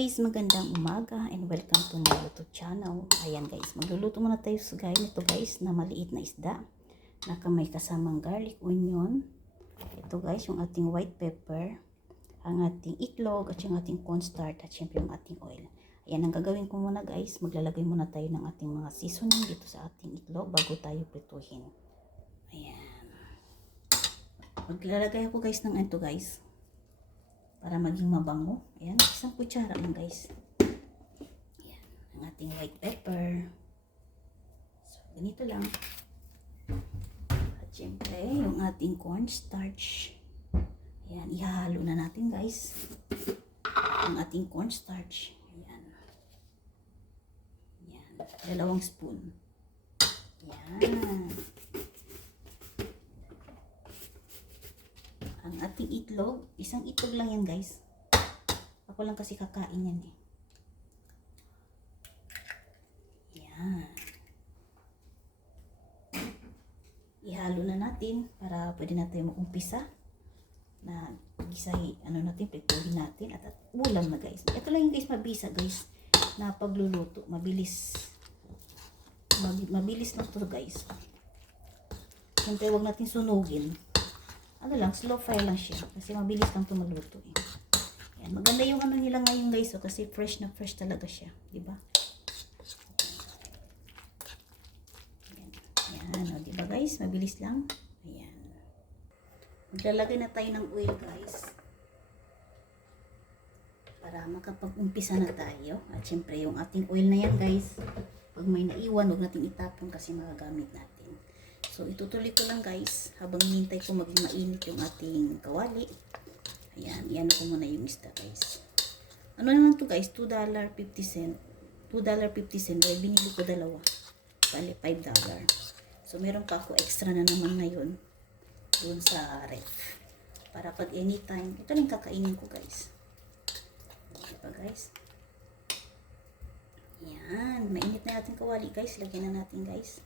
guys, magandang umaga and welcome to my YouTube channel. Ayan guys, magluluto muna tayo guys nito guys na maliit na isda na may kasamang garlic, onion. Ito guys yung ating white pepper, ang ating itlog at yung ating cornstarch at syempre yung ating oil. Ayan ang gagawin ko muna guys, maglalagay muna tayo ng ating mga seasoning dito sa ating itlog bago tayo prituhin. Ayan. Maglalagay ako guys ng ito guys para maging mabango. Ayan, isang kutsara lang guys. Ayan, ang ating white pepper. So, ganito lang. At syempre, yung ating cornstarch. Ayan, ihahalo na natin guys. Ang ating cornstarch. Ayan. Ayan, 2 spoon. Ayan. Ang ating itlog, isang itlog lang yan guys. Ako lang kasi kakain yan eh. Yan. Ihalo na natin para pwede natin mag-umpisa na gisay, natin, prituhin natin at ulam na guys. Ito lang yung guys, mabisa guys na pagluluto. Mabilis lang to guys. Siyempre huwag natin sunugin. Slow fire lang siya kasi mabilis lang ito magluto eh. Ayan, maganda yung nila ngayon guys kasi fresh na fresh talaga siya, di ba? Ayan, di ba guys? Mabilis lang. Ayan. Maglalagay na tayo ng oil guys para makapag-umpisa na tayo. At syempre yung ating oil na yan guys, pag may naiwan, huwag natin itapon kasi magagamit natin. So, itutuloy ko lang guys habang hinintay ko maging mainit yung ating kawali. Ayan, iyan ko muna yung isda guys. Ano naman to guys? $2.50. $2.50. Dahil binili ko dalawa. Bali, $5. So, meron pa ako extra na naman ngayon dun sa ref. Para pag anytime, ito lang kakainin ko guys. Diba guys? Ayan, mainit na natin kawali guys. Lagyan na natin guys.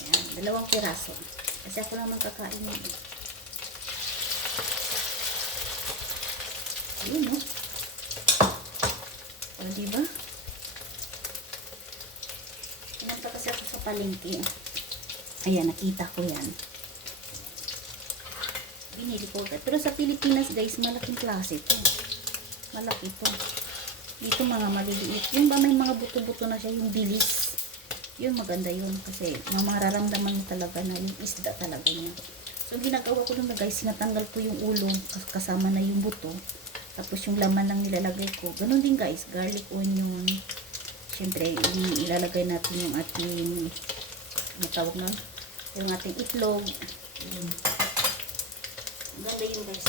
Ayan, 2 piraso. Kasi ako naman kakain yun. Ayun, no? O, diba? Pinanta kasi ako sa palengke. Ayan, nakita ko yan. Binili ko. Pero sa Pilipinas, guys, malaking klase ito. Malaki ito. Dito mga maliliit. Yung ba may mga buto-buto na siya, yung bilis. Yun, maganda yun. Kasi mararamdaman mo talaga na yung isda talaga niya. So, ginagawa ko na guys, sinatanggal ko yung ulo kasama na yung buto. Tapos yung laman lang nilalagay ko. Ganun din guys, garlic, onion. Siyempre, ilalagay natin yung ating, tawag na? Yung ating itlog. Yun. Ganda yun guys.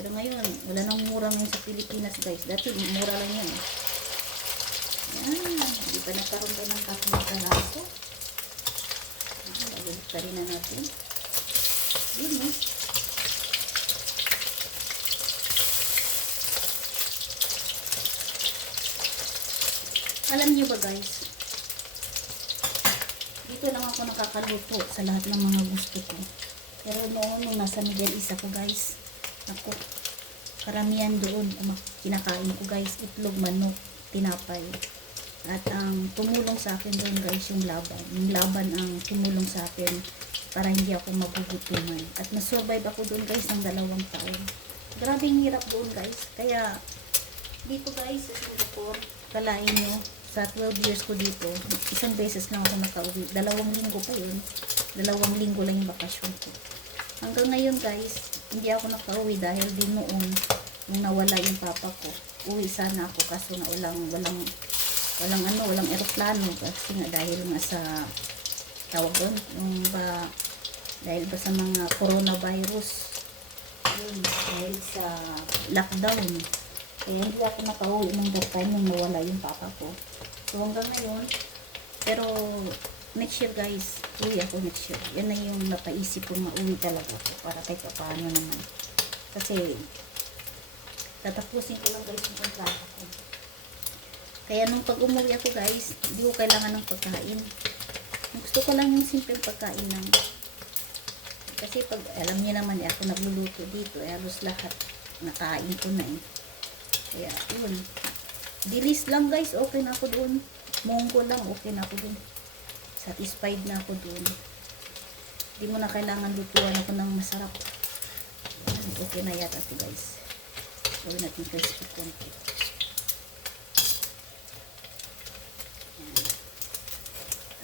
Pero ngayon, wala nang mura ngayon sa Pilipinas guys. Dati, mura lang yan. Yan, hindi pa nagkaroon tayo ng kakong-karaso. Lagyan pa rin na natin. Yun, no? Alam niyo ba guys, dito lang ako nakakaluto sa lahat ng mga gusto ko. Pero noon, nung nasa Middle East ako guys, ako, karamihan doon, kinakain ko guys, itlog, manok, tinapay. At ang tumulong sa akin doon guys yung laban. Yung laban ang tumulong sa akin para hindi ako magugutuman. At nasurvive ako doon guys ng 2 taon. Grabing hirap doon guys. Kaya dito guys sa Singapore, kalain nyo, sa 12 years ko dito, isang beses lang ako nakauwi. 2 linggo pa yun. 2 linggo lang yung bakasyon ko. Hanggang ngayon guys, hindi ako nakauwi dahil din noon nung nawala yung papa ko. Uwi sana ako kaso na walang eroplano kasi nga dahil nga sa tawag doon dahil ba sa mga coronavirus yun, dahil sa lockdown kaya hindi ako nakauwi nung that time nung nawala yung papa ko. So hanggang ngayon, pero next year guys, uwi ako next year. Yan na yung napaisip kong mauwi talaga ako para kahit paano naman kasi tatapusin ko lang guys yung kontrata ko. Kaya nung pag umuwi ako guys, hindi ko kailangan ng pagkain. Gusto ko lang yung simple pagkain lang. Kasi pag, alam niyo naman, ako nagluluto dito, halos lahat nakain ko na eh. Kaya, yun. Dilis lang guys, okay na ako doon. Munggo lang, okay na ako doon. Satisfied na ako doon. Hindi mo na kailangan lutuan ako ng masarap. Okay na yata ito guys. Gawin natin crispy konti.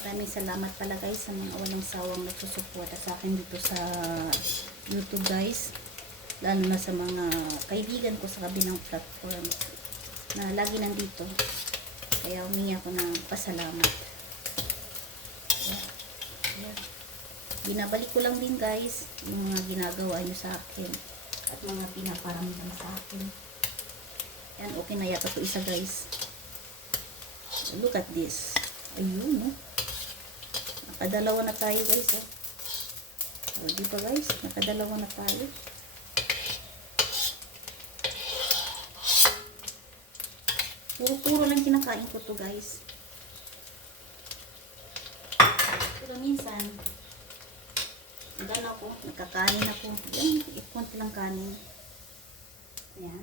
Maraming salamat pala guys sa mga walang sawang nagsusuporta sa akin dito sa YouTube guys. Lalo na sa mga kaibigan ko sa kabilang platform na lagi nandito. Kaya humingi ako ng pasalamat. Yeah. Binabalik ko lang din guys yung mga ginagawa nyo sa akin at mga pinaparamdam sa akin. Yan, okay na yata ito isa guys. Look at this. Ayun, no? Nakadalawa na tayo guys, oh. O, di ba guys? Nakadalawa na tayo. Puro-puro lang kinakain ko to guys. Pero minsan, gano'n ako, nagkakain ako. Yan, ikunti lang kanin. Ayan.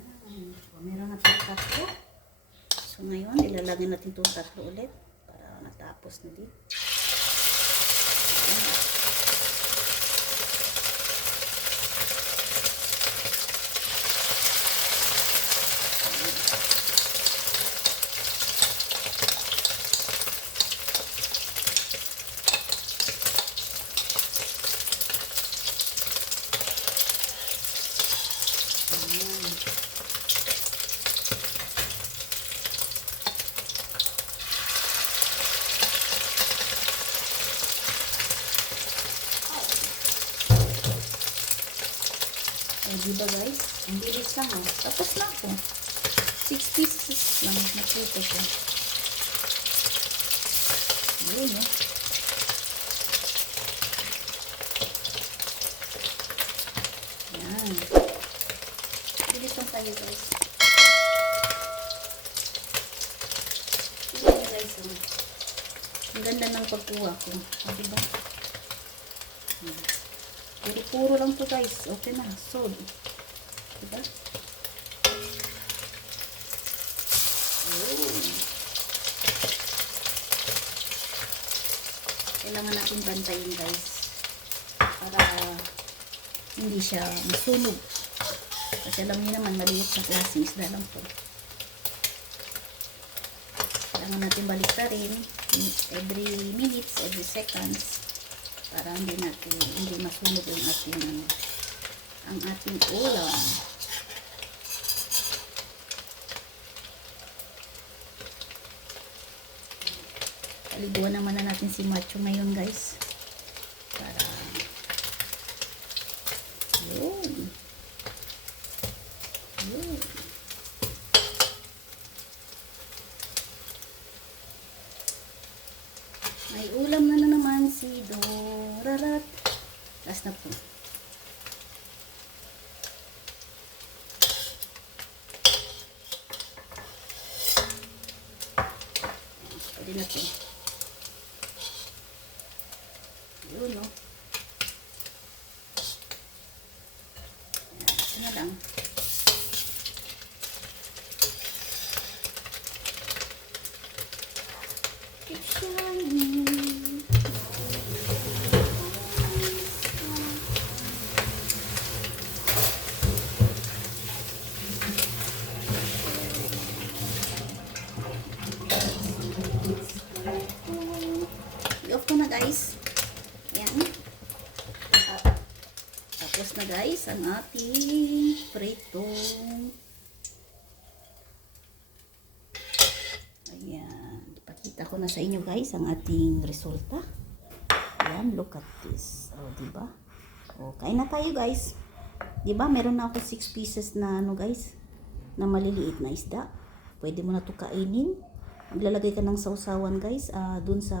O, meron na tayo tatlo. So ngayon, ilalagay natin itong tatlo ulit para natapos na din. Diba guys? Ang bilis lang oh. Tapos na ako. 6 pieces lang nakuha ko. Yun oh. Yan. Bilis lang tayo guys. Tignan nyo guys oh. Ang ganda ng pagkuha ko. Diba? Puro lang to guys. Okay na. Sold. Diba? Oh. Kailangan natin bantayin guys. Para hindi siya masunog. Kasi alam niyo naman, maliit na klaseng isda lang to. Kailangan natin baliktarin every minutes, every seconds. Para hindi masunog yung ang ating ulam. Paliguan naman na natin si Macho ngayon guys. Para yun. Yun. May ulam na naman si Dorarat. Last na po. Pwede na po. Yun, no? Ito na lang. Keep shining. I-off ko na guys. Ayan. Tapos na guys ang ating pritong. Ayan. Ipakita ko na sa inyo guys ang ating resulta. Ayan. Look at this. O, diba? O, kain na tayo guys. Diba? Meron na ako 6 pieces na ano guys. Na maliliit na isda. Pwede mo na ito kainin. Maglalagay ka ng sausawan guys. Dun sa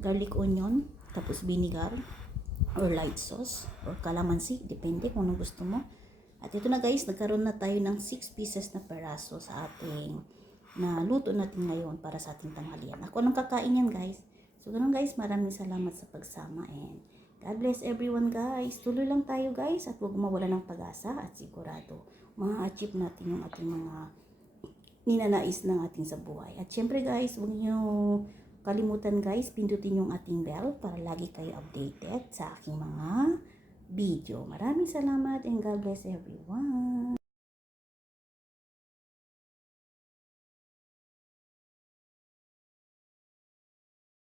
garlic onion, tapos vinegar or light sauce or calamansi, depende kung anong gusto mo. At ito na guys, nagkaroon na tayo ng 6 pieces na peraso sa ating na luto natin ngayon para sa ating tanghalian. Ako nang kakain yan guys. So ganun guys, maraming salamat sa pagsama and God bless everyone guys. Tuloy lang tayo guys at huwag mawala ng pag-asa at sigurado ma-achieve natin yung ating mga ninanais ng ating sa buhay. At syempre guys, huwag niyo kalimutan guys, pindutin yung ating bell para lagi kayo updated sa aking mga video. Maraming salamat and God bless everyone.